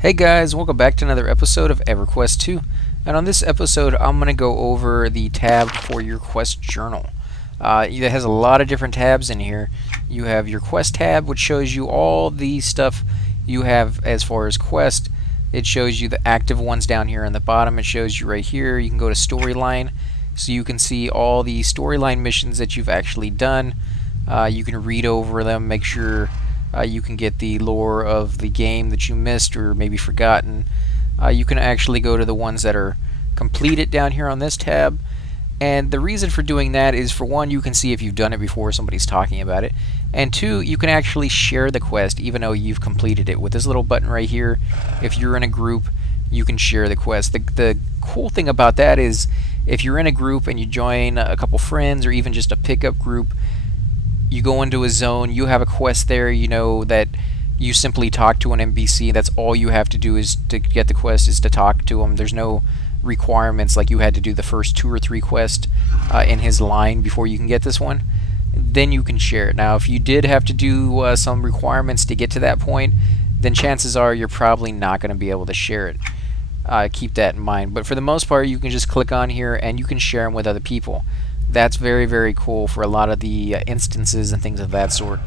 Hey guys, welcome back to another episode of EverQuest 2. And on this episode, I'm going to go over the tab for your quest journal. It has a lot of different tabs in here. You have your quest tab, which shows you all the stuff you have as far as quest. It shows you the active ones down here on the bottom. It shows you right here. You can go to storyline, so you can see all the storyline missions that you've actually done. You can read over them, make sure you can get the lore of the game that you missed or maybe forgotten. You can actually go to the ones that are completed down here on this tab. And the reason for doing that is, for one, you can see if you've done it before, somebody's talking about it. And two, you can actually share the quest even though you've completed it. With this little button right here, if you're in a group, you can share the quest. The cool thing about that is, if you're in a group and you join a couple friends or even just a pickup group, you go into a zone, you have a quest there, you know that you simply talk to an NPC. That's all you have to do is to get the quest, is to talk to him. There's no requirements like you had to do the first 2 or 3 quests in his line before you can get this one. Then you can share it. Now, if you did have to do some requirements to get to that point, then chances are you're probably not going to be able to share it. Keep that in mind. But for the most part, you can just click on here and you can share them with other people. That's very, very cool for a lot of the instances and things of that sort.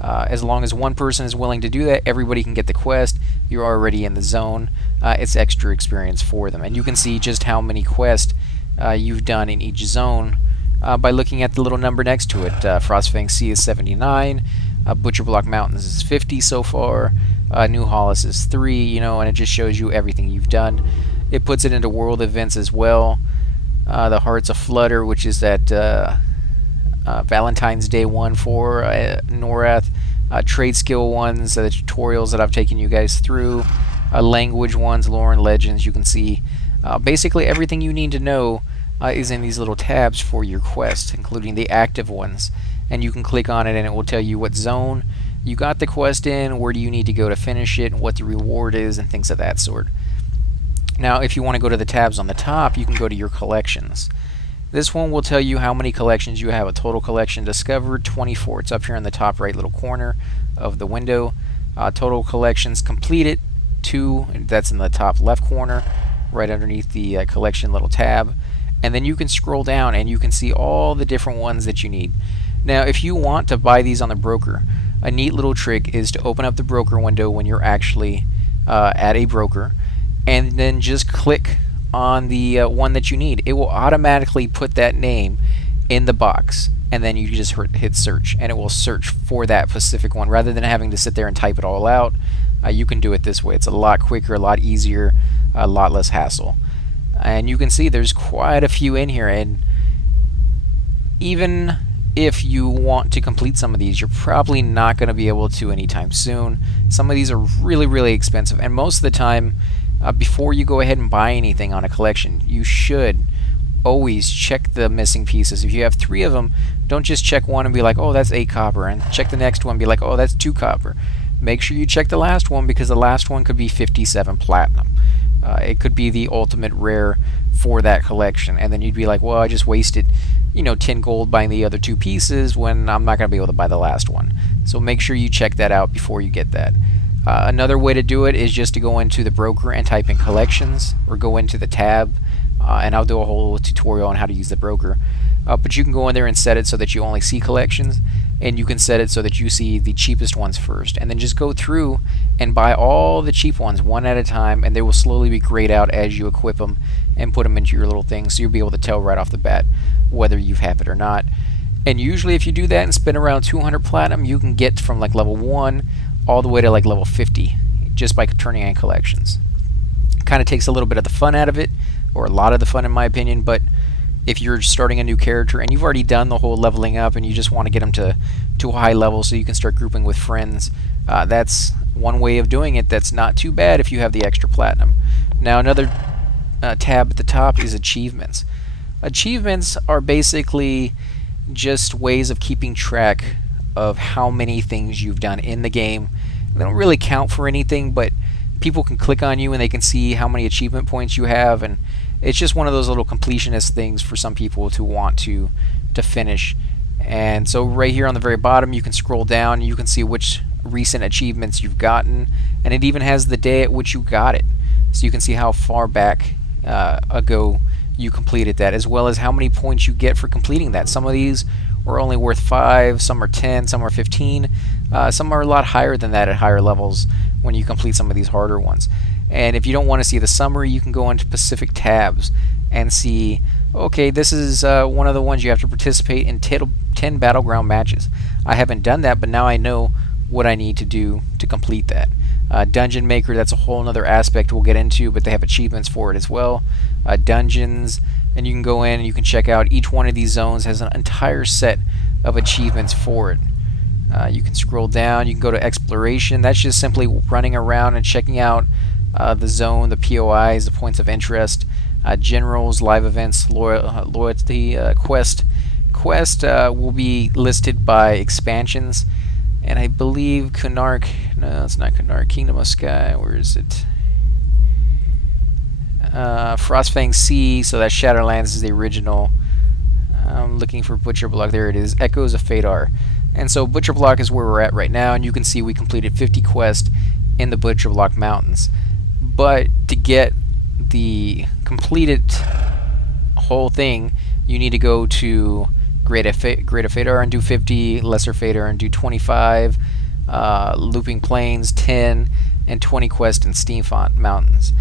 As long as one person is willing to do that, everybody can get the quest. You're already in the zone. It's extra experience for them. And you can see just how many quests you've done in each zone by looking at the little number next to it. Frostfang Sea is 79. Butcherblock Mountains is 50 so far. New Hollis is 3, you know, and it just shows you everything you've done. It puts it into world events as well. The Hearts of Flutter, which is that Valentine's Day one for Norath, trade skill ones, the tutorials that I've taken you guys through, language ones, lore and legends. You can see basically everything you need to know is in these little tabs for your quest, including the active ones. And you can click on it and it will tell you what zone you got the quest in, where do you need to go to finish it, what the reward is, and things of that sort. Now, if you want to go to the tabs on the top, you can go to your collections. This one will tell you how many collections you have. A total collection discovered, 24. It's up here in the top right little corner of the window. Total collections completed, 2. That's in the top left corner, right underneath the collection little tab. And then you can scroll down and you can see all the different ones that you need. Now, if you want to buy these on the broker, a neat little trick is to open up the broker window when you're actually at a broker, and then just click on the one that you need. It will automatically put that name in the box, and then you just hit search, and it will search for that specific one rather than having to sit there and type it all out. You can do it this way. It's a lot quicker, a lot easier, a lot less hassle. And you can see there's quite a few in here, and even if you want to complete some of these, you're probably not going to be able to anytime soon. Some of these are really, really expensive, and most of the time, before you go ahead and buy anything on a collection, you should always check the missing pieces. If you have 3 of them, don't just check one and be like, oh, that's 8 copper, and check the next one and be like, oh, that's 2 copper. Make sure you check the last one, because the last one could be 57 platinum. It could be the ultimate rare for that collection, and then you'd be like, well, I just wasted 10 gold buying the other 2 pieces when I'm not going to be able to buy the last one. So make sure you check that out before you get that. Another way to do it is just to go into the broker and type in collections, or go into the tab, and I'll do a whole tutorial on how to use the broker. But you can go in there and set it so that you only see collections, and you can set it so that you see the cheapest ones first, and then just go through and buy all the cheap ones one at a time, and they will slowly be grayed out as you equip them and put them into your little thing, so you'll be able to tell right off the bat whether you have it or not. And usually if you do that and spend around 200 platinum, you can get from like level 1 all the way to like level 50 just by turning in collections. It kind of takes a little bit of the fun out of it, or a lot of the fun in my opinion, but if you're starting a new character and you've already done the whole leveling up and you just want to get them to a high level so you can start grouping with friends, that's one way of doing it that's not too bad if you have the extra platinum. Now, another tab at the top is achievements. Achievements are basically just ways of keeping track of how many things you've done in the game. They don't really count for anything, but people can click on you and they can see how many achievement points you have, and it's just one of those little completionist things for some people to want to finish. And so right here on the very bottom, you can scroll down and you can see which recent achievements you've gotten, and it even has the day at which you got it, so you can see how far back ago you completed that, as well as how many points you get for completing that. Some of these were only worth 5, some are 10, some are 15, some are a lot higher than that at higher levels when you complete some of these harder ones. And if you don't want to see the summary, you can go into specific tabs and see, okay, this is one of the ones you have to participate in 10 battleground matches. I haven't done that, but now I know what I need to do to complete that. Dungeon Maker, that's a whole other aspect we'll get into, but they have achievements for it as well. Dungeons, and you can go in and you can check out each one of these zones has an entire set of achievements for it. You can scroll down, you can go to Exploration. That's just simply running around and checking out the zone, the POIs, the points of interest, generals, live events, loyalty, quest. Quest will be listed by expansions, and I believe Kunark, no, it's not Kunark, Kingdom of Sky, where is it? Frostfang Sea, so that Shadowlands is the original. I'm looking for Butcher Block, there it is, Echoes of Fadar. And so Butcher Block is where we're at right now, and you can see we completed 50 quests in the Butcher Block Mountains. But to get the completed whole thing, you need to go to Greater Fadar and do 50, Lesser Fadar and do 25, Looping Plains 10, and 20 quests in Steamfont Mountains.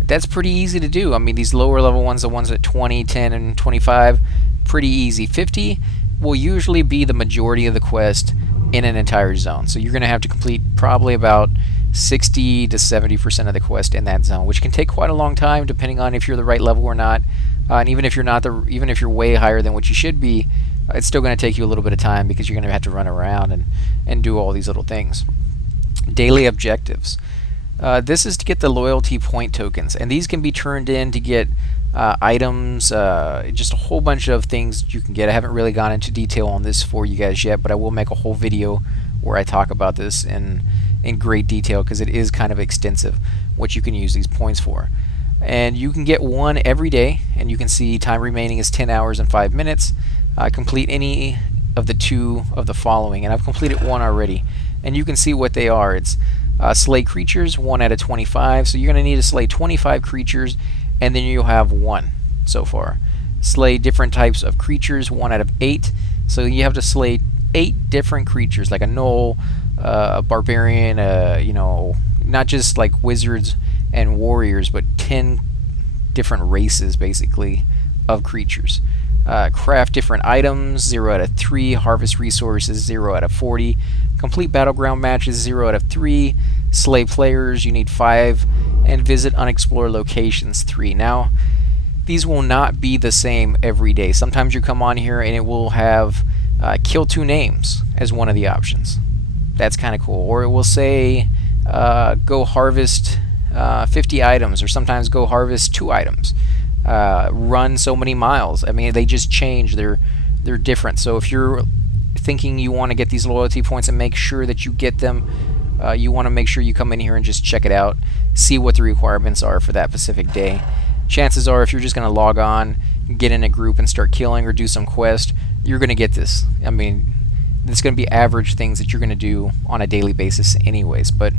That's pretty easy to do. I mean, these lower level ones, the ones at 20, 10, and 25, pretty easy. 50 will usually be the majority of the quest in an entire zone. So you're going to have to complete probably about 60 to 70% of the quest in that zone, which can take quite a long time depending on if you're the right level or not. And even if you're not even if you're way higher than what you should be, it's still going to take you a little bit of time because you're going to have to run around and do all these little things. Daily objectives. This is to get the loyalty point tokens, and these can be turned in to get items, just a whole bunch of things you can get. I haven't really gone into detail on this for you guys yet, but I will make a whole video where I talk about this in great detail because it is kind of extensive what you can use these points for. And you can get one every day, and you can see time remaining is 10 hours and 5 minutes. Complete any of the 2 of the following, and I've completed one already, and you can see what they are. It's slay creatures, 1 out of 25, so you're going to need to slay 25 creatures, and then you'll have 1 so far. Slay different types of creatures, 1 out of 8, so you have to slay 8 different creatures, like a gnoll, a barbarian, you know, not just like wizards and warriors, but 10 different races basically of creatures. Craft different items, 0 out of 3. Harvest resources, 0 out of 40. Complete battleground matches, 0 out of 3. Slay players, you need 5. And visit unexplored locations, 3. Now, these will not be the same every day. Sometimes you come on here and it will have kill 2 names as one of the options. That's kind of cool. Or it will say go harvest 50 items, or sometimes go harvest 2 items. Run so many miles. I mean, they just change. They're different. So if you're thinking you want to get these loyalty points and make sure that you get them, you want to make sure you come in here and just check it out, see what the requirements are for that specific day. Chances are, if you're just going to log on, get in a group and start killing or do some quest, you're going to get this. I mean, it's going to be average things that you're going to do on a daily basis anyways. But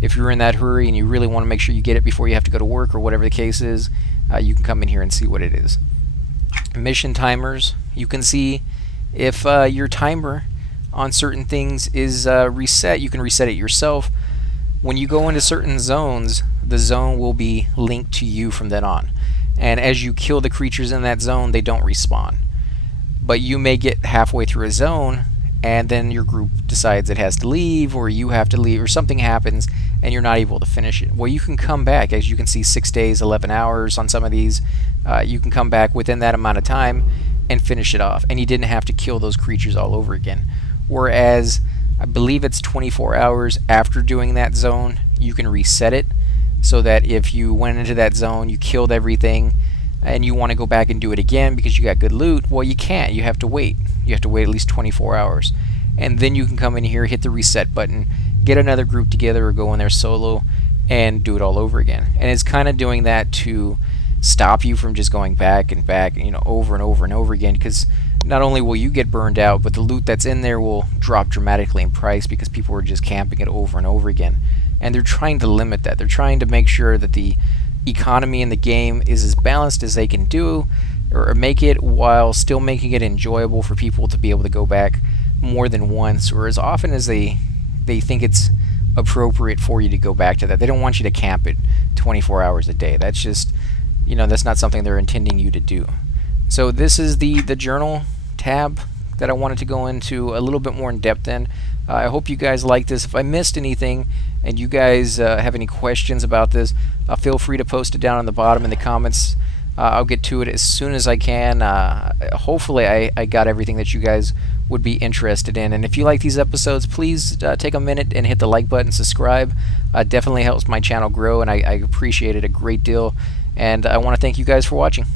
if you're in that hurry and you really want to make sure you get it before you have to go to work or whatever the case is, you can come in here and see what it is. Mission timers. You can see if your timer on certain things is reset. You can reset it yourself. When you go into certain zones, the zone will be linked to you from then on. And as you kill the creatures in that zone, they don't respawn. But you may get halfway through a zone, and then your group decides it has to leave, or you have to leave, or something happens, and you're not able to finish it. Well, you can come back. As you can see, 6 days, 11 hours on some of these. You can come back within that amount of time and finish it off. And you didn't have to kill those creatures all over again. Whereas, I believe it's 24 hours after doing that zone, you can reset it, so that if you went into that zone, you killed everything, and you want to go back and do it again because you got good loot, well, you can't. You have to wait. You have to wait at least 24 hours. And then you can come in here, hit the reset button, get another group together, or go in there solo and do it all over again. And it's kind of doing that to stop you from just going back and back, you know, over and over and over again, because not only will you get burned out, but the loot that's in there will drop dramatically in price because people are just camping it over and over again. And they're trying to limit that. They're trying to make sure that the economy in the game is as balanced as they can do, or make it, while still making it enjoyable for people to be able to go back more than once, or as often as they think it's appropriate for you to go back to that. They don't want you to camp it 24 hours a day. That's just, that's not something they're intending you to do. So this is the journal tab that I wanted to go into a little bit more in depth in. I hope you guys like this. If I missed anything and you guys have any questions about this, feel free to post it down on the bottom in the comments. I'll get to it as soon as I can. Hopefully I got everything that you guys would be interested in. And if you like these episodes, please take a minute and hit the like button, subscribe. Definitely helps my channel grow, and I appreciate it a great deal. And I want to thank you guys for watching.